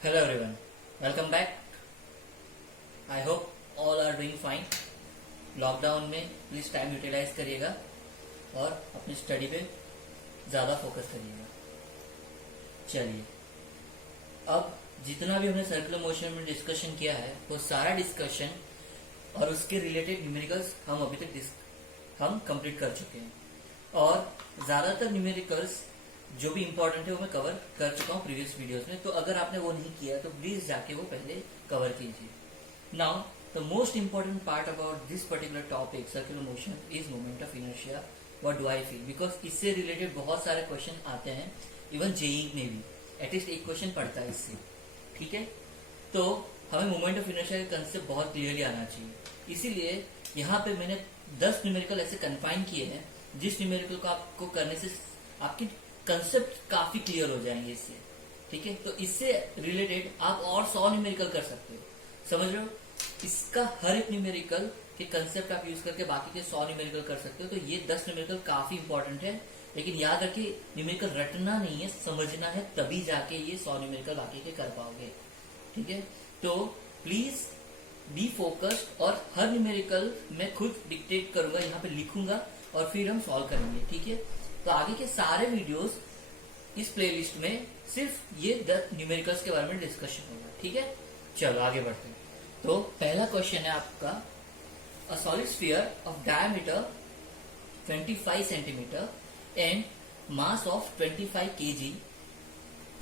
Hello everyone, welcome back. I hope all are doing fine. Lockdown में please time utilize करिएगा और अपनी study पे ज़्यादा फोकस करिएगा। चलिए, अब जितना भी हमने सर्कुलर मोशन में डिस्कशन किया है वो सारा डिस्कशन और उसके रिलेटेड न्यूमेरिकल्स हम अभी तक हम कंप्लीट कर चुके हैं और ज़्यादातर न्यूमेरिकल्स जो भी इंपॉर्टेंट है वो मैं कवर कर चुका हूँ प्रीवियस वीडियोस में। तो अगर आपने वो नहीं किया तो प्लीज जाके वो पहले कवर कीजिए। Now the most important part about this particular topic circular motion is moment of inertia. What do I feel, because इससे रिलेटेड बहुत सारे क्वेश्चन आते हैं, इवन जेई में भी एटलीस्ट एक क्वेश्चन पड़ता है इससे। ठीक है, तो हमें मोमेंट ऑफ इनर्शिया का कंसेप्ट बहुत क्लियरली आना चाहिए। इसीलिए यहाँ पे मैंने 10 न्यूमेरिकल ऐसे कन्फाइन किए हैं जिस न्यूमेरिकल को आपको करने से आपकी कंसेप्ट काफी क्लियर हो जाएंगे इससे। ठीक है, तो इससे रिलेटेड आप और 100 न्यूमेरिकल कर सकते हो। समझ रहे हो, इसका हर एक न्यूमेरिकल के कंसेप्ट आप यूज करके बाकी के 100 न्यूमेरिकल कर सकते हो। तो ये 10 न्यूमेरिकल काफी इंपॉर्टेंट है, लेकिन याद रखिए न्यूमेरिकल रटना नहीं है, समझना है, तभी जाके ये 100 न्यूमेरिकल बाकी के कर पाओगे। ठीक है, तो प्लीज बी फोकस्ड और हर न्यूमेरिकल मैं खुद डिक्टेट करूंगा, यहाँ पे लिखूंगा और फिर हम सॉल्व करेंगे। ठीक है, तो आगे के सारे वीडियोस इस प्लेलिस्ट में सिर्फ ये 10 न्यूमेरिकल्स के बारे में डिस्कशन होगा। ठीक है, चलो आगे बढ़ते हैं। तो पहला क्वेश्चन है आपका, अ solid sphere of diameter 25 centimetre and mass of 25 kg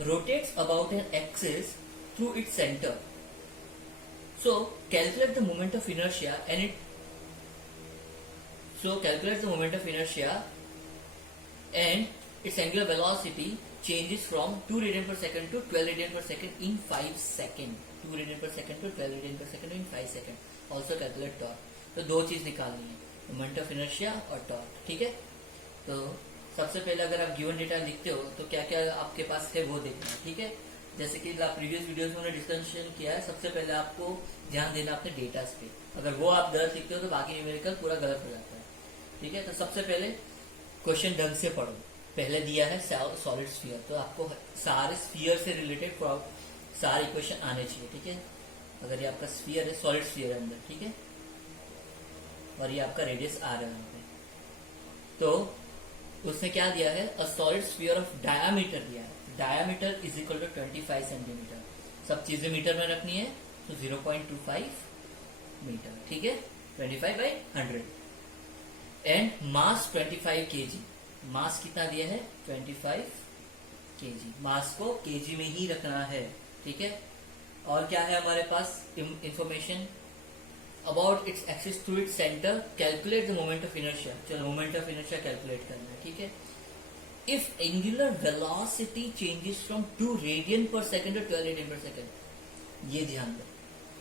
rotates about an axis through its centre. So calculate the moment of inertia and its angular velocity changes from 2 radian per second to 12 radian per second in 5 seconds. 2 radian per second to 12 radian per second in 5 seconds. Also calculate torque. तो दो चीज निकालनी है, moment of inertia और torque. ठीक है, तो सबसे पहले अगर आप गिवन डेटा लिखते हो तो क्या क्या आपके पास है वो देखना है। ठीक है, जैसे कि प्रीवियस वीडियोस में हमने डिस्कशन किया है, सबसे पहले आपको ध्यान देना अपने डेटास पे। अगर वो आप गलत लिखते हो तो बाकी न्यूमेरिकल पूरा गलत हो जाता है। ठीक है, तो सबसे पहले क्वेश्चन ढंग से पढ़ो। पहले दिया है सॉलिड स्फीयर, तो आपको सारे स्फीयर से रिलेटेड सारे क्वेश्चन आने चाहिए। ठीक है, अगर ये आपका स्फीयर है, सॉलिड स्फीयर है अंदर, ठीक है, और ये आपका रेडियस आ रहा है यहाँ पे, तो उसने क्या दिया है, a solid sphere of diameter दिया है। Diameter is equal to 25 centimetre. सब चीजें मीटर में रखनी है, तो 0.25 मीटर। ठीक है, 25/100 एंड मास 25 kg। मास कितना दिया है, 25 kg। मास को kg में ही रखना है। ठीक है, और क्या है हमारे पास information about its axis through its centre, calculate the moment of inertia. चलो मोमेंट ऑफ इनर्शिया कैलकुलेट करना है। ठीक है, if angular velocity changes from 2 radian per second to 12 radian per second, ये ध्यान दो,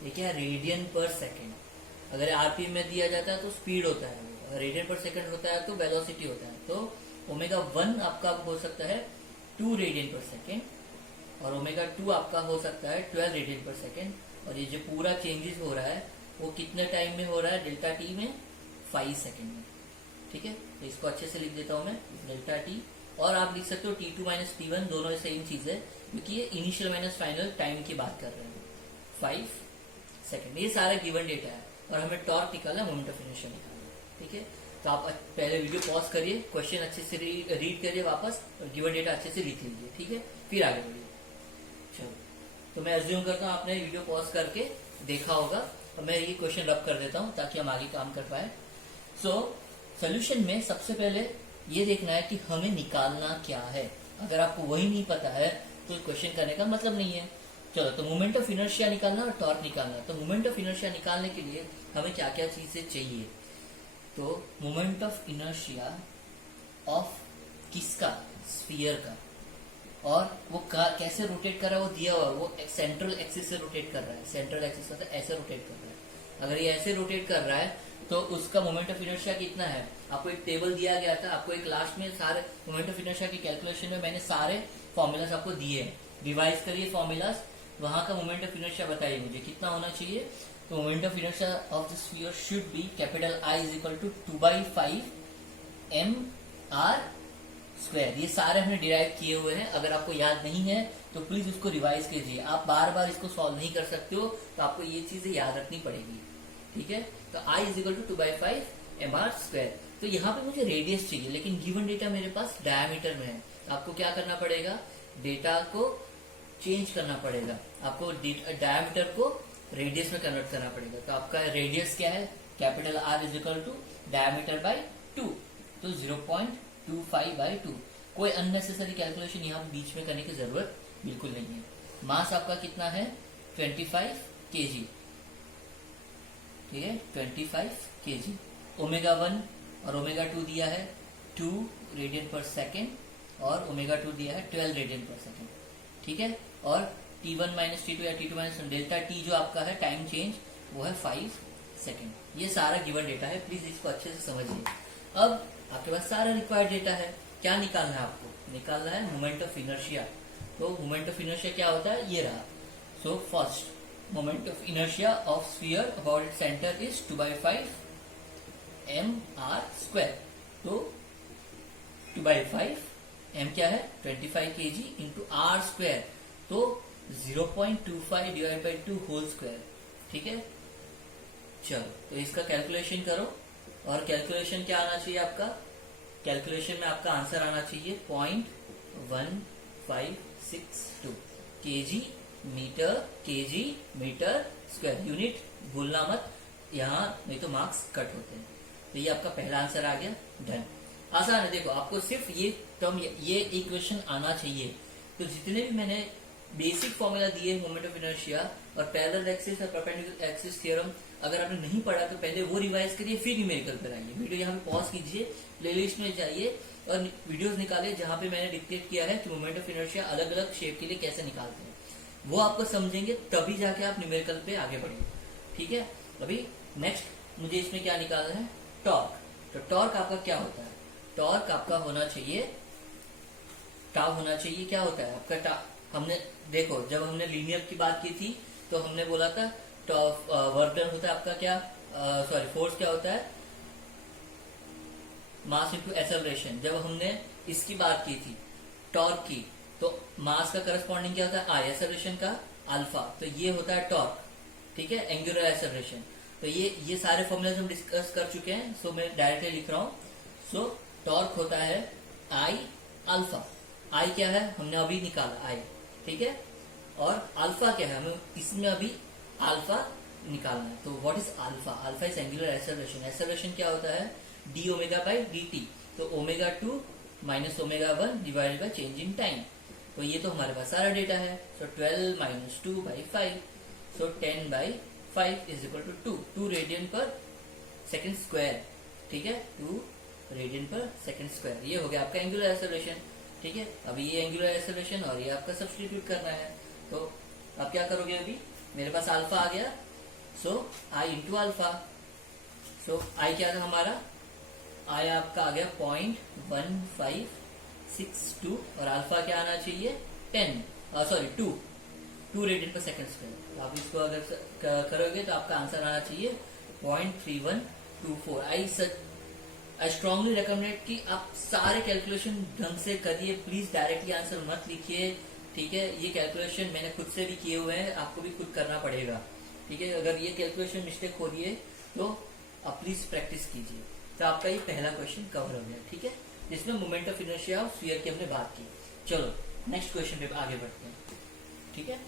ये क्या है, रेडियन पर सेकेंड। अगर आरपीएम में दिया जाता है तो स्पीड होता है, अगर रेडियन पर सेकेंड होता है तो वेलोसिटी होता है। तो ओमेगा 1 आपका हो सकता है 2 रेडियन पर सेकेंड और ओमेगा 2 आपका हो सकता है 12 रेडियन पर सेकेंड। और ये जो पूरा चेंजेस हो रहा है वो कितने टाइम में हो रहा है, डेल्टा टी में 5 सेकेंड में। ठीक है, तो इसको अच्छे से लिख देता हूं मैं, डेल्टा टी, और आप लिख सकते हो T2 माइनस T1, दोनों सेम चीज है, क्योंकि ये इनिशियल माइनस फाइनल टाइम की बात कर रहे हैं। 5 सेकेंड, ये सारा गिवन डेटा है और हमें टॉर्क निकालना, मोमेंट ऑफ इनर्शिया निकालना। ठीक है, तो आप पहले वीडियो पॉज करिए, क्वेश्चन अच्छे से रीड करिए वापस और गिवन डेटा अच्छे से लिख लीजिए। ठीक है, फिर आगे बढ़िए। चलो, तो मैं एज्यूम करता हूँ आपने वीडियो पॉज करके देखा होगा और मैं ये क्वेश्चन रब कर देता हूँ ताकि हम आगे काम कर पाए। सो सोल्यूशन में सबसे पहले ये देखना है कि हमें निकालना क्या है। अगर आपको वही नहीं पता है तो क्वेश्चन करने का मतलब नहीं है। चलो, तो मोमेंट ऑफ इनर्शिया निकालना और टॉर्क निकालना। तो मोमेंट ऑफ इनर्शिया निकालने के लिए हमें क्या क्या चीजें चाहिए, तो मोमेंट ऑफ इनर्शिया ऑफ किसका, स्फीयर का, और वो कैसे रोटेट कर रहा है वो दिया हुआ है, वो सेंट्रल एक्सिस से रोटेट कर रहा है। सेंट्रल एक्सिस से ऐसे रोटेट कर रहा है। अगर ये ऐसे रोटेट कर रहा है तो उसका मोमेंट ऑफ इनर्शिया कितना है, आपको एक टेबल दिया गया था, आपको एक लास्ट में सारे मोमेंट ऑफ इनर्शिया की कैलकुलेशन में मैंने सारे फॉर्मूलाज आपको दिए हैं। रिवाइज करिए फॉर्मूलाज, वहां का मोमेंट ऑफ इनर्शिया बताइए मुझे कितना होना चाहिए। तो moment of inertia of the sphere should be capital I is equal to 2/5 mr square, ये सारे हमने डिराइव किए हुए हैं। अगर आपको याद नहीं है तो प्लीज उसको रिवाइज कीजिए। आप बार बार इसको सॉल्व नहीं कर सकते हो, तो आपको ये चीजें याद रखनी पड़ेगी। ठीक है, तो I is equal to 2/5 mr square. तो यहाँ पे मुझे रेडियस चाहिए, लेकिन गिवन डेटा मेरे पास डायमीटर में है। आपको क्या करना पड़ेगा, डेटा को चेंज करना पड़ेगा, आपको डायमीटर को रेडियस में कन्वर्ट करना पड़ेगा। तो आपका रेडियस क्या है, capital R is equal to diameter by 2, तो 0.25/2। कोई अननेसेसरी कैलकुलेशन यहाँ बीच में करने की जरूरत बिल्कुल नहीं है। मास आपका कितना है, 25 kg। ठीक है, 25 kg। ω1 और ω2 दिया है 2 रेडियन पर सेकेंड और ω2 दिया है 12 रेडियन पर सेकेंड। ठीक है, और T1 माइनस T2 या T2 माइनस डेल्टा T जो आपका है टाइम चेंज, वो है 5 सेकेंड। ये सारा गिवन डेटा है, प्लीज इसको अच्छे से समझिए। अब आपके पास सारा रिक्वायर्ड डेटा है, क्या निकालना है आपको, निकालना है मोमेंट ऑफ इनर्शिया। तो मोमेंट ऑफ इनर्शिया क्या होता है, ये रहा। So first moment of inertia of sphere about its centre is 2/5 mr square. तो 2/5 m क्या है, 25 kg इंटू आर स्क्वायर, तो 0.25 डिवाइड बाई 2 होल स्क्वायर। ठीक है, चलो तो इसका कैलकुलेशन करो, और कैलकुलेशन क्या आना चाहिए आपका, कैलकुलेशन में आपका आंसर आना चाहिए 0.1562 केजी मीटर स्क्वायर। यूनिट भूलना मत, यहाँ नहीं तो मार्क्स कट होते हैं। तो ये आपका पहला आंसर आ गया, डन। आसान है, देखो आपको सिर्फ ये टर्म, ये इक्वेशन आना चाहिए। तो जितने भी मैंने बेसिक फॉर्मूला दिए मोमेंट ऑफ इनर्शिया और पैरेलल एक्सिस और परपेंडिकुलर एक्सिस थ्योरम, अगर आपने नहीं पढ़ा तो पहले वो रिवाइज करिए, फिर न्यूमेरिकल पर आइए। वीडियो यहाँ पे पॉज कीजिए, प्लेलिस्ट में जाइए और वीडियोस निकालिए जहां पे मैंने डिक्टेट किया है कि मोमेंट ऑफ इनर्शिया अलग अलग शेप के लिए कैसे निकालते हैं। वो आपको समझेंगे तभी जाके आप न्यूमेरिकल पे आगे बढ़ेंगे। ठीक है, अभी नेक्स्ट मुझे इसमें क्या निकालना है, टॉर्क। तो टॉर्क आपका क्या होता है, टॉर्क आपका होना चाहिए, टाउ होना चाहिए। क्या होता है आपका हमने देखो, जब हमने लीनियर की बात की थी तो हमने बोला था वर्क डन होता है आपका क्या, सॉरी फोर्स क्या होता है, मास इंटू एक्सेलरेशन। जब हमने इसकी बात की थी टॉर्क की, तो मास का करस्पॉन्डिंग क्या होता है, आई, एक्सेलरेशन का अल्फा, तो ये होता है टॉर्क। ठीक है, एंगुलर एक्सेलरेशन। तो ये सारे फॉर्मूले हम डिस्कस कर चुके हैं, सो मैं डायरेक्टली लिख रहा हूं। सो टॉर्क होता है आई अल्फा। आई क्या है, हमने अभी निकाला आई। ठीक है, और अल्फा क्या है, हमें इसमें अभी अल्फा निकालना है। तो what is alpha, alpha is angular acceleration. Acceleration क्या होता है, D omega by D T. तो ω2 minus ω1 divided by change in time. तो ये तो हमारे पास सारा डेटा है। So 12 minus 2/5, so 10/5 is equal to 2 radian per second square. ठीक है, 2 रेडियन पर सेकेंड स्क्वायर। ये हो गया आपका एंगुलर एक्सेलरेशन। ठीक है, अभी ये एंगुलर एक्सेलरेशन और ये आपका सब्स्टिट्यूट करना है। तो अब क्या करोगे, अभी मेरे पास अल्फा आ गया, सो आई इंटू अल्फा। सो आई क्या था हमारा, आई आपका आ गया 0.1562 और अल्फा क्या आना चाहिए 2 रेडियन पर सेकेंड स्क्वायर। आप इसको अगर करोगे तो आपका आंसर आना चाहिए 0.3124। आई स्ट्रांगली रिकमेंड कि आप सारे कैलकुलेशन ढंग से करिए, प्लीज डायरेक्टली आंसर मत लिखिए। ठीक है, ये कैलकुलेशन मैंने खुद से भी किए हुए हैं, आपको भी खुद करना पड़ेगा। ठीक है, अगर ये कैलकुलेशन मिस्टेक हो रही है तो आप प्लीज प्रैक्टिस कीजिए। तो आपका ये पहला क्वेश्चन कवर हो गया। ठीक है, जिसमें moment of inertia of sphere की हमने बात की। चलो नेक्स्ट क्वेश्चन पे आगे बढ़ते हैं। ठीक है,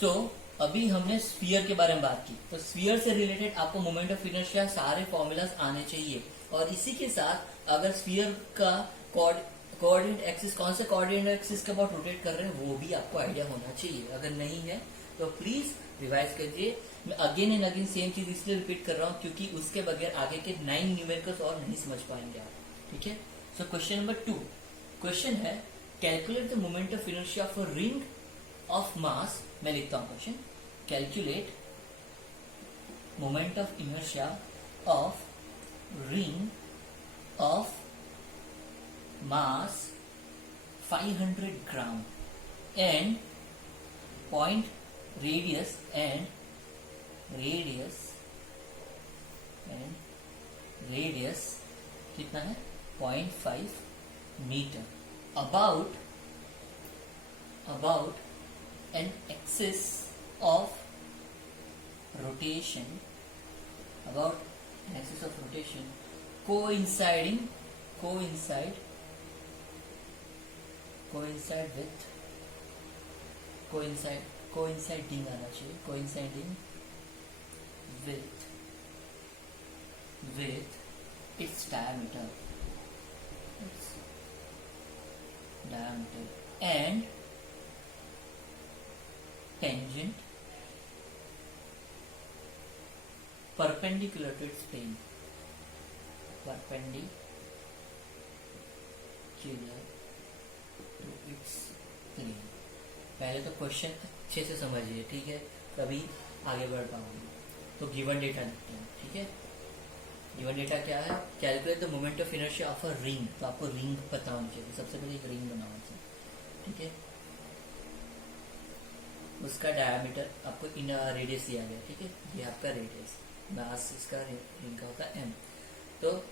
सो अभी हमने स्फीयर के बारे में बात की, तो स्फीयर से रिलेटेड आपको मोमेंट ऑफ इनर्शिया सारे फॉर्मूलाज आने चाहिए। और इसी के साथ अगर स्फीयर का कोऑर्डिनेट एक्सिस, कौन से कोऑर्डिनेट एक्सिस के अबाउट रोटेट कर रहे हैं, वो भी आपको आइडिया होना चाहिए। अगर नहीं है तो प्लीज रिवाइज कीजिए। मैं अगेन एंड अगेन सेम चीज इसलिए रिपीट कर रहा हूँ क्योंकि उसके बगैर आगे के 9 न्यूमेरिकल्स और नहीं समझ पाएंगे आप। ठीक है, सो क्वेश्चन नंबर 2 क्वेश्चन है, calculate the moment of inertia for ring of mass. मैं लिखता हूं question, calculate moment of inertia of ring of mass 500 gram and point radius and radius कितना है 0.5 meter about an axis of rotation, about an axis of rotation coinciding आना चाहिए, coinciding with its diameter and tangent perpendicular to its plane, पहले तो question अच्छे से समझिए, ठीक है, तभी आगे बढ़ पाऊंगी। तो गिवन डेटा लिखते हैं, ठीक है। गिवन डेटा क्या है? Calculate the moment of inertia of a ring. तो आपको रिंग पता होनी चाहिए, सबसे पहले एक रिंग बनाना चाहिए, ठीक है। उसका डायमीटर आपको इन रेडियस दिया गया, ठीक है, ये आपका रेडियस, मास इसका रिंग का होता है m। तो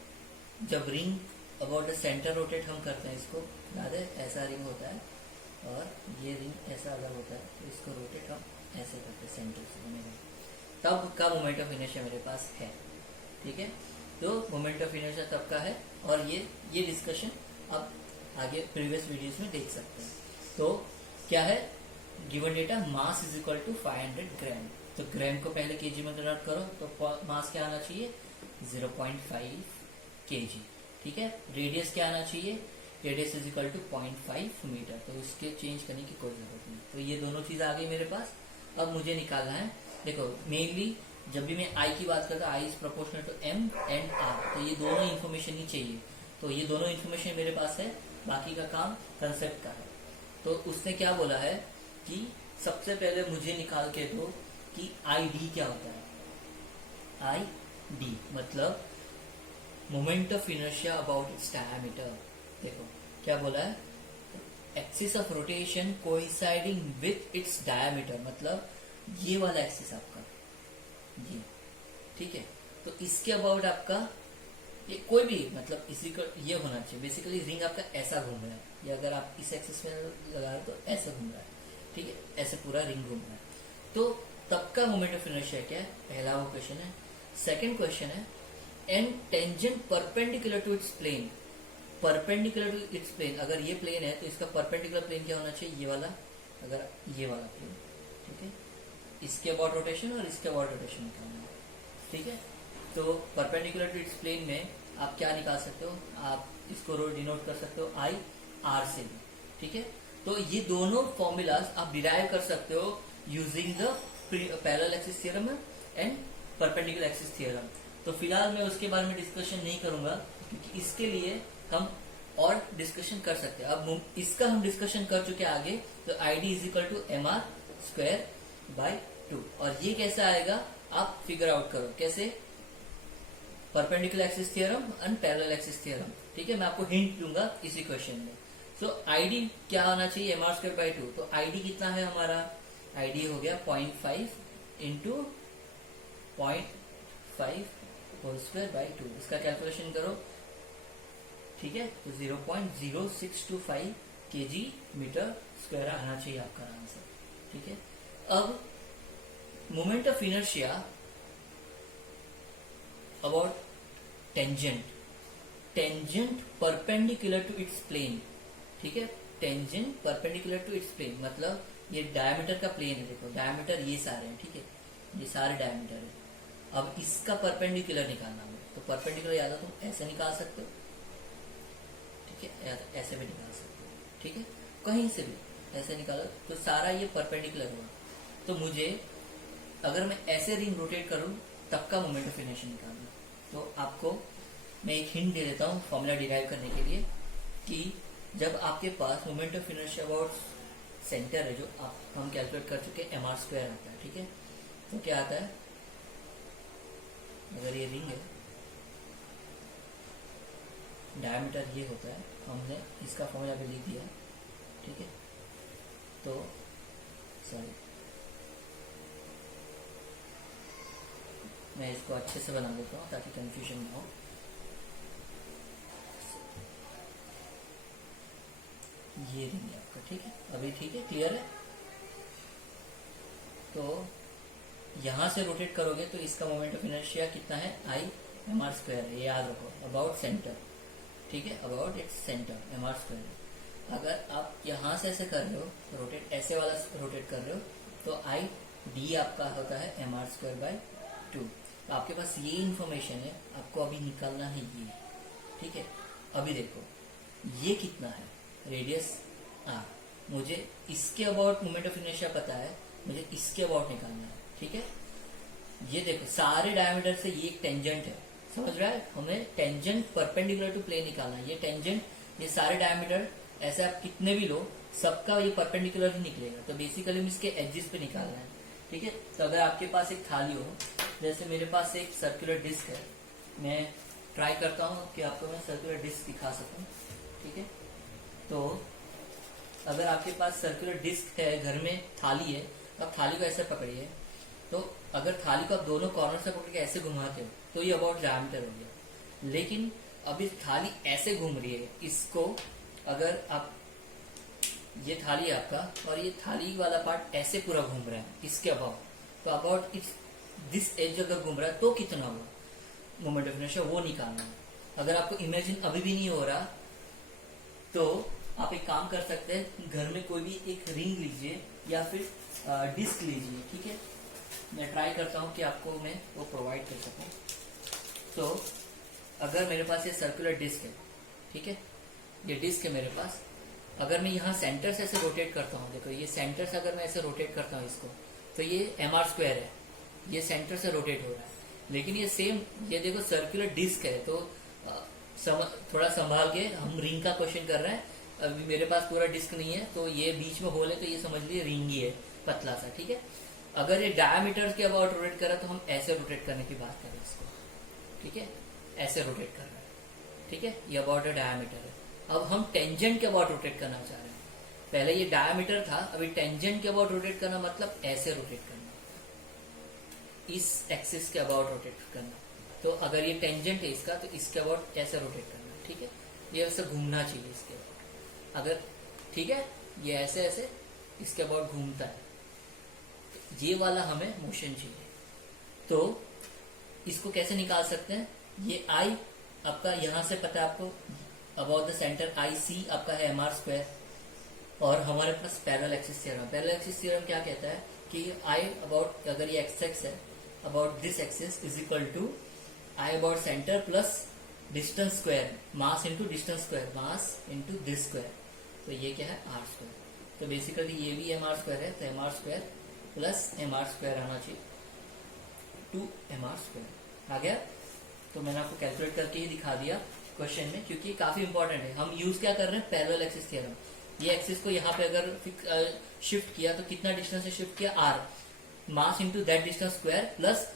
जब ring about the centre rotate हम करते हैं, इसको याद है, ऐसा रिंग होता है और ये रिंग ऐसा अलग होता है, तो इसको रोटेट हम ऐसे करते हैं सेंटर से, तब का मोमेंट ऑफ इनर्शिया मेरे पास है, ठीक है। तो मोमेंट ऑफ इनर्शिया तब का है, और ये डिस्कशन आप आगे प्रीवियस वीडियोस में देख सकते हैं। तो क्या है given data? Mass is equal to 500 gram. तो ग्राम को पहले केजी में कन्वर्ट करो, तो मास क्या आना चाहिए? 0.5 kg, ठीक है। रेडियस क्या आना चाहिए? Radius is equal to 0.5 metre. तो इसके चेंज करने की कोई जरूरत नहीं। तो ये दोनों चीज आ गई मेरे पास। अब मुझे निकालना है, देखो मेनली जब भी मैं आई की बात करता हूँ, I is proportional to M and R, तो ये दोनों इन्फॉर्मेशन ही चाहिए। तो ये दोनों इन्फॉर्मेशन मेरे पास है, बाकी का काम कंसेप्ट का है। तो उसने क्या बोला है कि सबसे पहले मुझे निकाल के दो कि आई डी क्या होता है। आई डी मतलब moment of inertia about its diameter. देखो क्या बोला है, axis of rotation coinciding with its diameter, मतलब ये वाला एक्सिस आपका ये, ठीक है। तो इसके अबाउट आपका ये कोई भी, मतलब इसी का ये होना चाहिए। बेसिकली रिंग आपका ऐसा घूम रहा है, या अगर आप इस एक्सिस में लगा रहे तो ऐसा घूम रहा है, ठीक है, ऐसे पूरा रिंग घूम रहा है। तो तब का मोमेंट ऑफ इनर्शिया क्या है? पहला वो क्वेश्चन है। सेकंड क्वेश्चन है and tangent perpendicular to its plane, perpendicular to its plane. अगर ये प्लेन है तो इसका परपेंडिकुलर प्लेन क्या होना चाहिए? ये वाला, अगर ये वाला प्लेन, ठीक है। इसके अबाउट रोटेशन और इसके अबाउट रोटेशन निकालना है, ठीक है। तो परपेंडिकुलर टू इट्स प्लेन में आप क्या निकाल सकते हो? आप इसको डिनोट कर सकते हो आई आर से भी, ठीक है। तो ये दोनों फॉर्मूलाज आप डिराइव कर सकते हो using the parallel axis theorem and perpendicular axis theorem. तो फिलहाल मैं उसके बारे में डिस्कशन नहीं करूंगा, क्योंकि इसके लिए हम और डिस्कशन कर सकते हैं। अब इसका हम डिस्कशन कर चुके आगे। तो I D is equal to M R square by 2, और ये कैसे आएगा आप फिगर आउट करो। कैसे? Perpendicular axis theorem and parallel axis theorem, ठीक है। मैं आपको हिंट दूंगा इसी क्वेश्चन में। सो आईडी क्या होना चाहिए? M R square by 2। तो आईडी कितना है हमारा? आईडी हो गया 0.5 इंटू 0.5 होल स्क्वायर बाई 2। इसका कैलकुलेशन करो, ठीक है। तो 0.0625 kg मीटर स्क्वायर आना चाहिए आपका आंसर, ठीक है। अब moment of inertia about tangent perpendicular to its plane, ठीक है। Tangent perpendicular to its plane मतलब ये डायमीटर का प्लेन है। देखो डायमीटर ये सारे हैं, ठीक है, ये सारे डायमीटर है। अब इसका परपेंडिकुलर निकालना है, तो परपेंडिकुलर या तो तुम ऐसे निकाल सकते हो, ठीक है, या तो ऐसे भी निकाल सकते हो, ठीक है, कहीं से भी ऐसे निकालो तो सारा ये परपेंडिकुलर होगा। तो मुझे अगर मैं ऐसे रिंग रोटेट करूं तब का मोमेंट ऑफ इनर्शिया निकालना। तो आपको मैं एक हिंट दे देता हूं फॉर्मूला डिराइव करने के लिए, कि जब आपके पास moment of inertia about centre है, जो हम कैलकुलेट कर चुके एम आर स्क्वायर आता है, ठीक है। तो क्या आता है, अगर ये रिंग है, डायमीटर ये होता है, हमने इसका फॉर्मूला भी लिख दिया, ठीक है। तो सॉरी, मैं इसको अच्छे से बना देता हूँ ताकि कंफ्यूजन ना हो। ये देंगे आपका, ठीक है। अभी ठीक है, क्लियर है। तो यहां से रोटेट करोगे तो इसका मोमेंट ऑफ इनर्शिया कितना है, आई एम आर स्क्वायर है, ये याद रखो, अबाउट सेंटर, ठीक है, about its centre M R square. अगर आप यहां से ऐसे कर रहे हो रोटेट, ऐसे वाला रोटेट कर रहे हो, तो आई डी आपका होता है एम आर स्क्वायर बाय 2। तो आपके पास ये इंफॉर्मेशन है, आपको अभी निकालना है ये, ठीक है। अभी देखो ये कितना है, रेडियस आर, मुझे इसके अबाउट मोमेंट ऑफ इनर्शिया पता है, मुझे इसके अबाउट निकालना है, ठीक है। ये देखो सारे डायमीटर से ये एक टेंजेंट है, समझ रहा है, हमें टेंजेंट परपेंडिकुलर टू प्लेन निकालना है। ये टेंजेंट, ये सारे डायमीटर ऐसे आप कितने भी लो, सबका ये परपेंडिकुलर ही निकलेगा। तो बेसिकली हम इसके एजेस पे निकालना है, ठीक है। तो अगर आपके पास एक थाली हो, जैसे मेरे पास एक सर्कुलर डिस्क है, मैं ट्राई करता हूँ कि आपको मैं सर्कुलर डिस्क दिखा सकूं, ठीक है। तो अगर आपके पास सर्कुलर डिस्क है, घर में थाली है, तो आप थाली को ऐसे पकड़िए। तो अगर थाली को आप दोनों कॉर्नर से पकड़ के ऐसे घुमाते हो तो ये अबाउट डायमीटर हो गया। लेकिन अभी थाली ऐसे घूम रही है, इसको अगर आप, ये थाली है आपका और ये थाली वाला पार्ट ऐसे पूरा घूम रहा है इसके अबाउट, तो अबाउट इट्स दिस एज अगर घूम रहा है तो कितना होगा मोमेंट ऑफ इनर्शिया, वो निकालना है। अगर आपको इमेजिन अभी भी नहीं हो रहा तो आप एक काम कर सकते हैं, घर में कोई भी एक रिंग लीजिए या फिर डिस्क लीजिए, ठीक है। मैं ट्राई करता हूँ कि आपको मैं वो प्रोवाइड कर सकूं। तो अगर मेरे पास ये सर्कुलर डिस्क है, ठीक है, ये डिस्क है मेरे पास, अगर मैं यहाँ सेंटर से ऐसे रोटेट करता हूँ, देखो ये सेंटर से अगर मैं ऐसे रोटेट करता हूँ इसको, तो ये एम आर स्क्वायर है, ये सेंटर से रोटेट हो रहा है। लेकिन ये सेम, ये देखो सर्कुलर डिस्क है, तो थोड़ा संभाल के, हम रिंग का क्वेश्चन कर रहे हैं, अभी मेरे पास पूरा डिस्क नहीं है, तो ये बीच में होल है, तो ये समझ लीजिए रिंग ही है, पतला सा, ठीक है। अगर ये डायमीटर के अबाउट रोटेट करा तो हम ऐसे रोटेट करने की बात करें इसको, ठीक है, ऐसे रोटेट कर रहे हैं, ठीक है, ये अबाउट डायमीटर है। अब हम टेंजेंट के अबाउट रोटेट करना चाह रहे हैं, पहले ये डायमीटर था, अभी टेंजेंट के अबाउट रोटेट करना मतलब ऐसे रोटेट करना, इस एक्सिस के अबाउट रोटेट करना। तो अगर ये टेंजेंट है इसका, तो इसके अबाउट ऐसे रोटेट करना, ठीक है, ये ऐसे घूमना चाहिए इसके अबाउट, अगर ठीक है, ये ऐसे ऐसे इसके अबाउट घूमता है, ये वाला हमें मोशन चाहिए। तो इसको कैसे निकाल सकते हैं, ये आई आपका यहां से पता है आपको, about the centre I C आपका है एम आर स्क्वायर, और हमारे पास parallel axis theorem, parallel axis theorem क्या कहता है कि आई अबाउट, अगर ये एक्स एक्स है, about this axis is equal to I about centre plus distance square, mass into distance square, mass into this square, तो ये क्या है आर स्क्वायर। तो बेसिकली ये भी एम आर स्क्वायर है, तो M R square plus M R square आना चाहिए, 2 एम आर स्क्वायर आ गया। तो मैंने आपको कैलकुलेट करके ही दिखा दिया क्वेश्चन में, क्योंकि काफी इंपॉर्टेंट है। हम यूज क्या कर रहे हैं, पैरेलल एक्सिस थ्योरम। ये एक्सिस को यहाँ पे अगर शिफ्ट किया तो कितना डिस्टेंस से शिफ्ट किया, R, mass into that distance square plus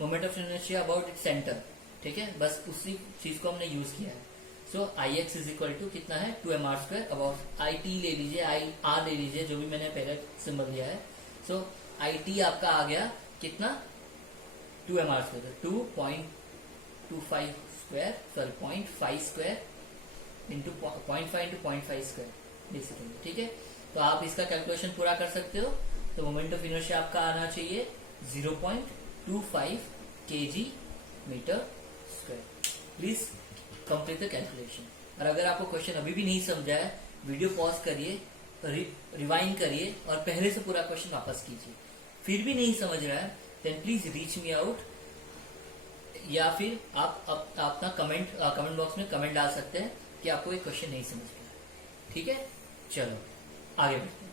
moment of inertia about it centre, ठीक है, बस उसी चीज को हमने यूज किया है। So I X is equal to कितना है, 2 M R square, about I T ले लीजिए, आई आर ले लीजिए, जो भी मैंने पहले सिंबल दिया है। सो आई टी आपका आ गया कितना, 2 M R square, 2.25 square, sorry 0.5 square into 0.5 into 0.5 square basically, ठीक है। तो आप इसका कैलकुलेशन पूरा कर सकते हो। तो मोमेंट ऑफ इनर्शिया आपका आना चाहिए 0.25 kg metre square. Please complete the calculation. और अगर आपको क्वेश्चन अभी भी नहीं समझा है, वीडियो पॉज करिए, रिवाइंड करिए और पहले से पूरा क्वेश्चन वापस कीजिए। फिर भी नहीं समझ रहा है, then please reach me out, या फिर आप अपना कमेंट बॉक्स में कमेंट डाल सकते हैं कि आपको ये क्वेश्चन नहीं समझ में आया, ठीक है। चलो आगे बढ़ते हैं।